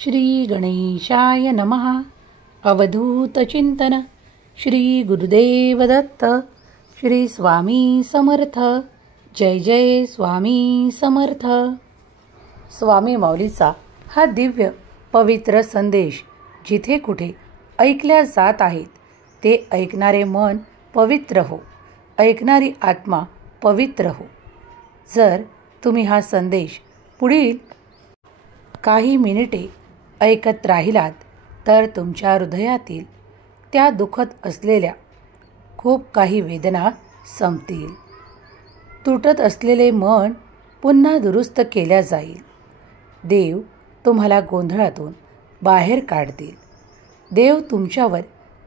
श्री गणेशाय नमः. अवधूत चिंतन. श्री गुरुदेव दत्त. श्री स्वामी समर्थ. जय जय स्वामी समर्थ. स्वामी माऊलीचा हा दिव्य पवित्र संदेश जिथे कुठे ऐकल्या जात आहेत ते ऐकणारे मन पवित्र हो, ऐकणारी आत्मा पवित्र हो. जर तुम्ही हा संदेश पुढील काही मिनिटे ऐकत राहिलात तर तुमच्या हृदयातील त्या दुखत असलेल्या खूप काही वेदना संपतील. तुटत असलेले मन पुन्हा दुरुस्त केल्या जाईल. देव तुम्हाला गोंधळातून बाहेर काढतील. देव तुमच्यावर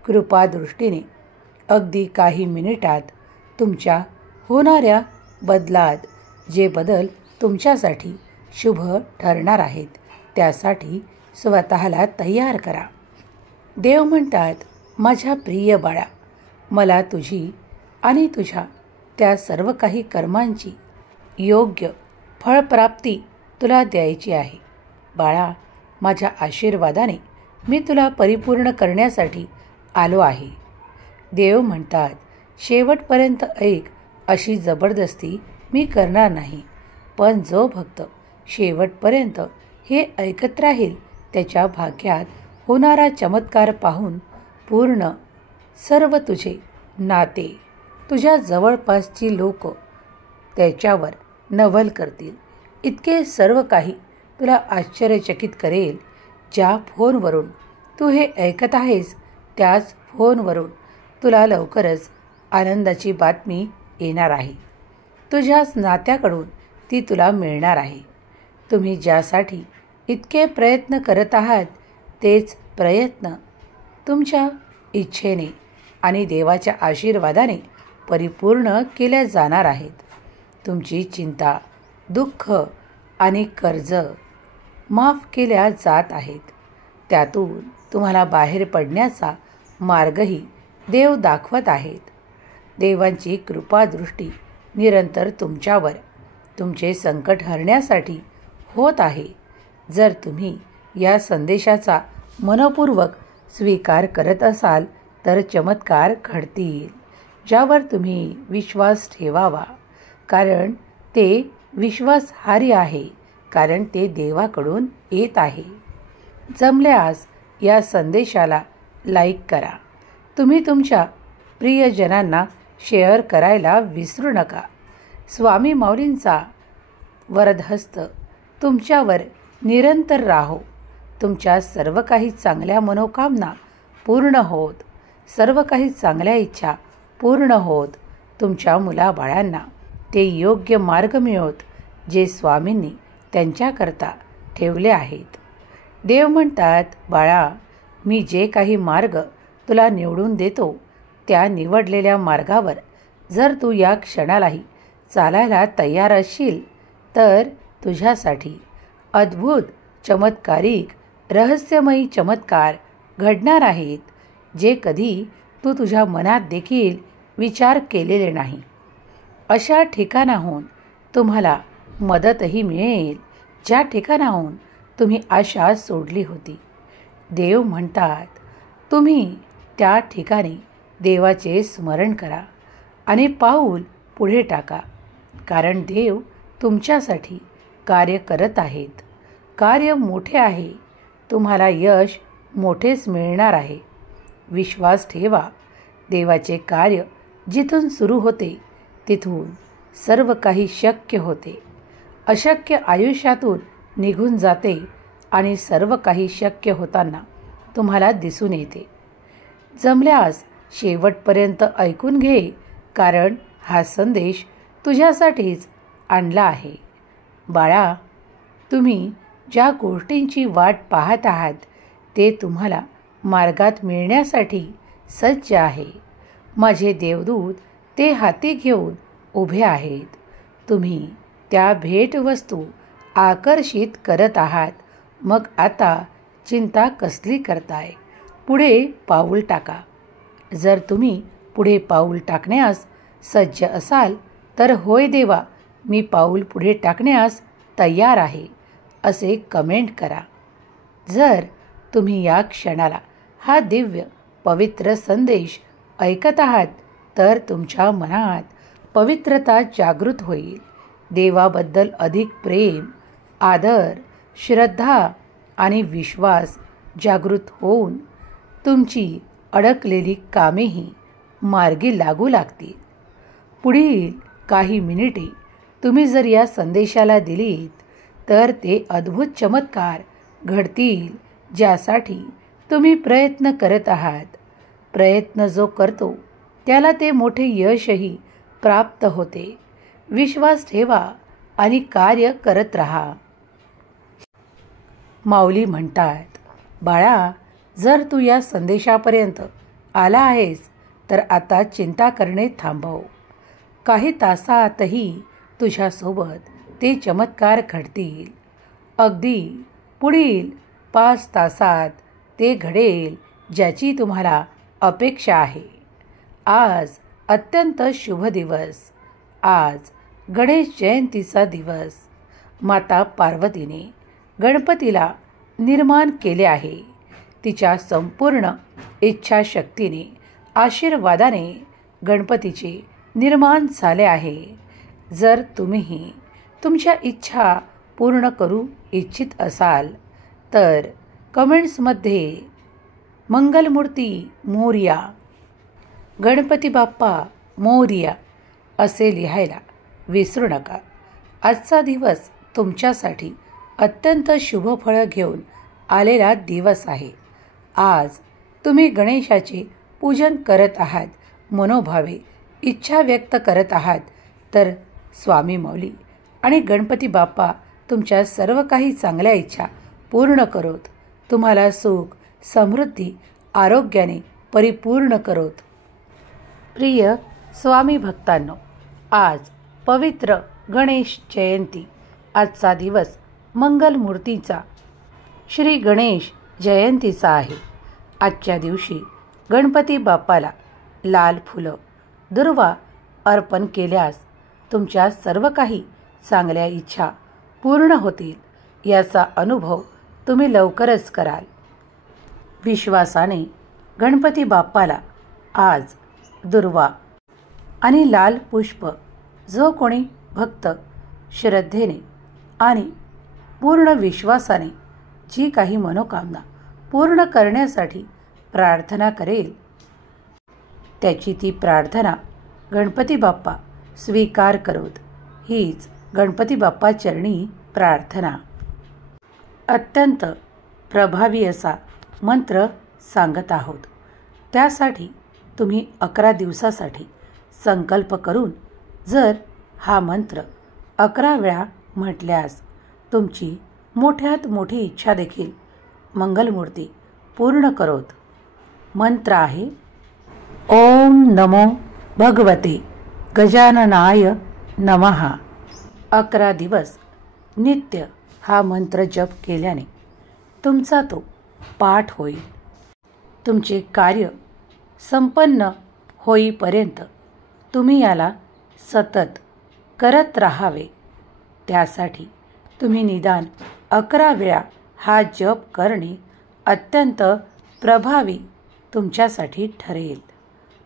कृपादृष्टीने अगदी काही मिनिटात तुमच्या होणाऱ्या बदलात जे बदल तुमच्यासाठी शुभ ठरणार आहेत त्यासाठी स्वतःला तयार करा. देव म्हणतात, माझ्या प्रिय बाळा, मला तुझी आणि तुझ्या त्या सर्व काही कर्मांची योग्य फळप्राप्ती तुला द्यायची आहे. बाळा, माझ्या आशीर्वादाने मी तुला परिपूर्ण करण्यासाठी आलो आहे. देव म्हणतात, शेवटपर्यंत ऐक, अशी जबरदस्ती मी करणार नाही. पण जो भक्त शेवटपर्यंत हे ऐकत राहील त्याच्या भाग्यात होणारा चमत्कार पाहून पूर्ण सर्व तुझे नाते, तुझ्या जवळपासची लोक त्याच्यावर नवल करतील. इतके सर्व काही तुला आश्चर्यचकित करेल. ज्या फोनवरून तू हे ऐकत आहेस त्याच फोनवरून तुला लवकरच आनंदाची बातमी येणार आहे. तुझ्याच नात्याकडून ती तुला मिळणार आहे. तुम्ही ज्यासाठी इतके प्रयत्न करत आहात तेच प्रयत्न तुमच्या इच्छेने आणि देवाच्या आशीर्वादाने परिपूर्ण केल्या जाणार आहेत. तुमची चिंता, दुःख आणि कर्ज माफ केल्या जात आहेत. त्यातून तुम्हाला बाहेर पडण्याचा मार्गही देव दाखवत आहेत. देवांची कृपादृष्टी निरंतर तुमच्यावर तुमचे संकट हरण्यासाठी होत आहे. जर तुम्ही या संदेशाचा मनपूर्वक स्वीकार करत असाल तर चमत्कार घडतील ज्यावर तुम्ही विश्वास ठेवावा. कारण ते विश्वासार्ह आहे, कारण ते देवाकडून येत आहे. जमल्यास या संदेशाला लाईक करा. तुम्ही तुमच्या प्रियजनांना शेअर करायला विसरू नका. स्वामी माऊलींचा वरदहस्त तुमच्यावर निरंतर राहो. तुमच्या सर्व काही चांगल्या मनोकामना पूर्ण होत, सर्व काही चांगल्या इच्छा पूर्ण होत, तुमच्या मुलाबाळांना ते योग्य मार्ग मिळवत जे स्वामींनी त्यांच्याकरता ठेवले आहेत. देव म्हणतात, बाळा, मी जे काही मार्ग तुला निवडून देतो त्या निवडलेल्या मार्गावर जर तू या क्षणालाही चालायला तयार असशील तर तुझ्यासाठी अद्भुत, चमत्कारिक, रहस्यमयी चमत्कार घडणार आहेत जे कधी तू तुझ्या मनात देखील विचार केलेले नाही. अशा ठिकाणाहून तुम्हाला मदतही मिळेल ज्या ठिकाणाहून तुम्ही आशा सोडली होती. देव म्हणतात, तुम्ही त्या ठिकाणी देवाचे स्मरण करा आणि पाऊल पुढे टाका. कारण देव तुमच्यासाठी कार्य करत आहेत. कार्य मोठे आहे. तुम्हाला यश मोठेच मिळणार आहे. विश्वास ठेवा. देवाचे कार्य जिथून सुरू होते तिथून सर्व काही शक्य होते. अशक्य आयुष्यातून निघून जाते आणि सर्व काही शक्य होताना तुम्हाला दिसून येते. जमल्यास शेवटपर्यंत ऐकून घे, कारण हा संदेश तुझ्यासाठीच आणला आहे. बाळा, तुम्ही ज्या गोष्टींची वाट पाहत आहात ते तुम्हाला मार्गात मिळण्यासाठी सज्ज आहे. माझे देवदूत ते हाती घेऊन उभे आहेत. तुम्ही त्या भेटवस्तू आकर्षित करत आहात. मग आता चिंता कसली करताय? पुढे पाऊल टाका. जर तुम्ही पुढे पाऊल टाकण्यास सज्ज असाल तर होय देवा, मी पाऊल पुढे टाकण्यास तयार आहे असे कमेंट करा. जर तुम्ही या क्षणाला हा दिव्य पवित्र संदेश ऐकत आहात तर तुमच्या मनात पवित्रता जागृत होईल. देवाबद्दल अधिक प्रेम, आदर, श्रद्धा आणि विश्वास जागृत होऊन तुमची अडकलेली कामेही मार्गी लागू लागतील. पुढील काही मिनिटे तुम्ही जर या संदेशाला दिलीत तर ते अद्भुत चमत्कार घडतील ज्यासाठी तुम्ही प्रयत्न करत आहात. प्रयत्न जो करतो त्याला ते मोठे यशही प्राप्त होते. विश्वास ठेवा आणि कार्य करत राहा. माऊली म्हणतात, बाळा, जर तू या संदेशापर्यंत आला आहेस तर आता चिंता करणे थांबव. काही तासातही तुझ्यासोबत ते चमत्कार घडतील. अगदी पुढील 5 तासात ते घडेल ज्याची तुम्हाला अपेक्षा आहे. आज अत्यंत शुभ दिवस. आज गणेश जयंतीचा दिवस. माता पार्वतीने गणपतीला निर्माण केले आहे. तिच्या संपूर्ण इच्छाशक्तीने, आशीर्वादाने गणपतीचे निर्माण झाले आहे. जर तुम्हीही तुमच्या इच्छा पूर्ण करू इच्छित असाल तर कमेंट्समध्ये मंगलमूर्ती मोरया, गणपती बाप्पा मोरया असे लिहायला विसरू नका. आजचा दिवस तुमच्यासाठी अत्यंत शुभ फळं घेऊन आलेला दिवस आहे. आज तुम्ही गणेशाचे पूजन करत आहात, मनोभावे इच्छा व्यक्त करत आहात तर स्वामी माऊली आणि गणपती बाप्पा तुमच्या सर्व काही चांगल्या इच्छा पूर्ण करोत. तुम्हाला सुख, समृद्धी, आरोग्याने परिपूर्ण करोत. प्रिय स्वामी भक्तांनो, आज पवित्र गणेश जयंती. आजचा दिवस मंगलमूर्तीचा श्री गणेश जयंतीचा आहे. आजच्या दिवशी गणपती बाप्पाला लाल फुलं, दुर्वा अर्पण केल्यास तुमच्या सर्व काही चांगल्या इच्छा पूर्ण होतील. याचा अनुभव तुम्ही लवकरच कराल. विश्वासाने गणपती बाप्पाला आज दुर्वा आणि लाल पुष्प जो कोणी भक्त श्रद्धेने आणि पूर्ण विश्वासाने जी काही मनोकामना पूर्ण करण्यासाठी प्रार्थना करेल त्याची ती प्रार्थना गणपती बाप्पा स्वीकार करोत. हीच गणपती बाप्पा चरणी प्रार्थना. अत्यंत प्रभावी असा मंत्र सांगत आहोत. त्यासाठी तुम्ही 11 दिवसासाठी संकल्प करून जर हा मंत्र 11 वेळा म्हटल्यास तुमची मोठ्यात मोठी इच्छा देखील मंगलमूर्ती पूर्ण करोत. मंत्र आहे, ओम नमो भगवते गजाननाय नमः. 11 दिवस नित्य हा मंत्र जप केल्याने तुमचा तो पाठ होईल. तुमचे कार्य संपन्न होईपर्यंत तुम्ही याला सतत करत राहावे. त्यासाठी तुम्ही निदान 11 वेळा हा जप करणे अत्यंत प्रभावी तुमच्यासाठी ठरेल.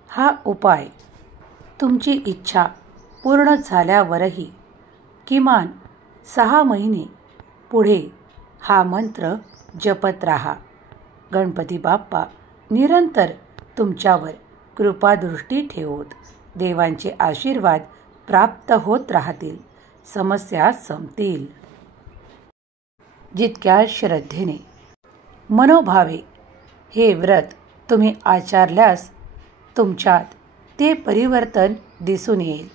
हा उपाय तुमची इच्छा पूर्ण झाल्यावरही किमान 6 महिने पुढे हा मंत्र जपत राहा. गणपती बाप्पा निरंतर तुमच्यावर कृपादृष्टी ठेवोत. देवांचे आशीर्वाद प्राप्त होत राहतील. समस्या संपतील. जितक्या श्रद्धेने, मनोभावे हे व्रत तुम्ही आचरल्यास तुमच्यात ते परिवर्तन दिसून येईल.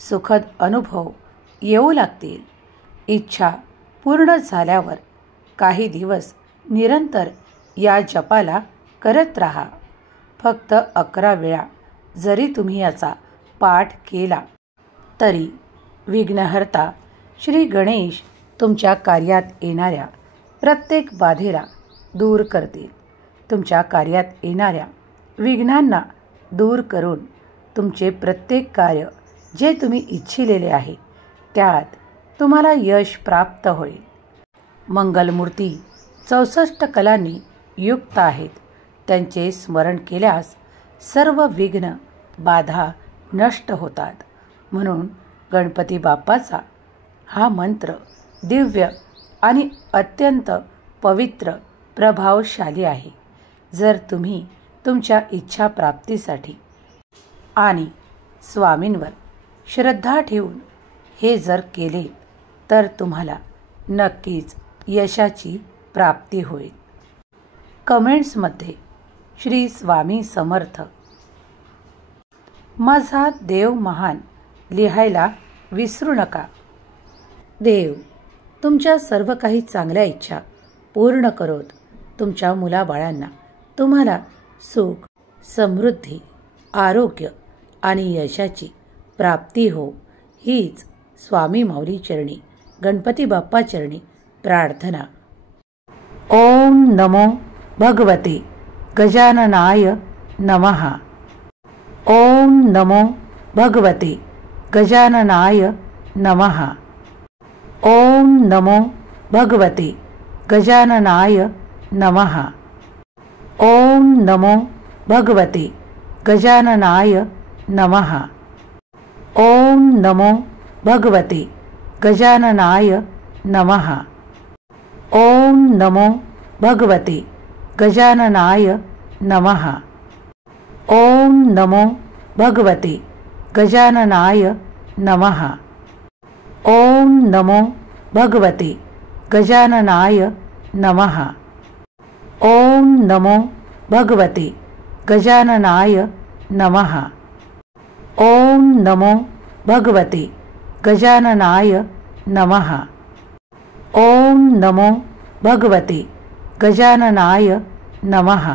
सुखद अनुभव येऊ लागतील. इच्छा पूर्ण झाल्यावर काही दिवस निरंतर या जपाला करत राहा. फक्त 11 वेळा जरी तुम्ही याचा पाठ केला तरी विघ्नहर्ता श्री गणेश तुमच्या कार्यात येणाऱ्या प्रत्येक बाधेला दूर करतील. तुमच्या कार्यात येणाऱ्या विघ्नांना दूर करून तुमचे प्रत्येक कार्य जे तुम्ही इच्छिलेले आहे त्यात तुम्हाला यश प्राप्त होईल. मंगलमूर्ती 64 कलांनी युक्त आहेत. त्यांचे स्मरण केल्यास सर्व विघ्न बाधा नष्ट होतात. म्हणून गणपती बाप्पाचा हा मंत्र दिव्य आणि अत्यंत पवित्र प्रभावशाली आहे. जर तुम्ही तुमच्या इच्छा प्राप्तीसाठी आणि स्वामींवर श्रद्धा ठेवून हे जर केले तर तुम्हाला नक्कीच यशाची प्राप्ती होईल. कमेंट्समध्ये श्री स्वामी समर्थ, माझा देव महान लिहायला विसरू नका. देव तुमच्या सर्व काही चांगल्या इच्छा पूर्ण करोत. तुमच्या मुलाबाळांना तुम्हाला सुख, समृद्धी, आरोग्य आणि यशाची प्राप्ती हो, हीच स्वामी माऊली चरणी, गणपती बाप्पा चरणी प्रार्थना. ओम नमो भगवते गजाननाय नमः. ओम नमो भगवते गजाननाय नमः. ओम नमो भगवते गजाननाय नमः. ओम नमो भगवते गजाननाय नमः. ओम नमो भगवते गजाननाय नमः. ओम नमो भगवते गजाननाय नमः. ओम नमो भगवते गजाननाय नमः. ओम नमो भगवते गजाननाय नमः. ओम नमो भगवते गजाननाय नमः. ओम नमो भगवते गजाननाय नमः. ओम नमो भगवते गजाननाय नमः.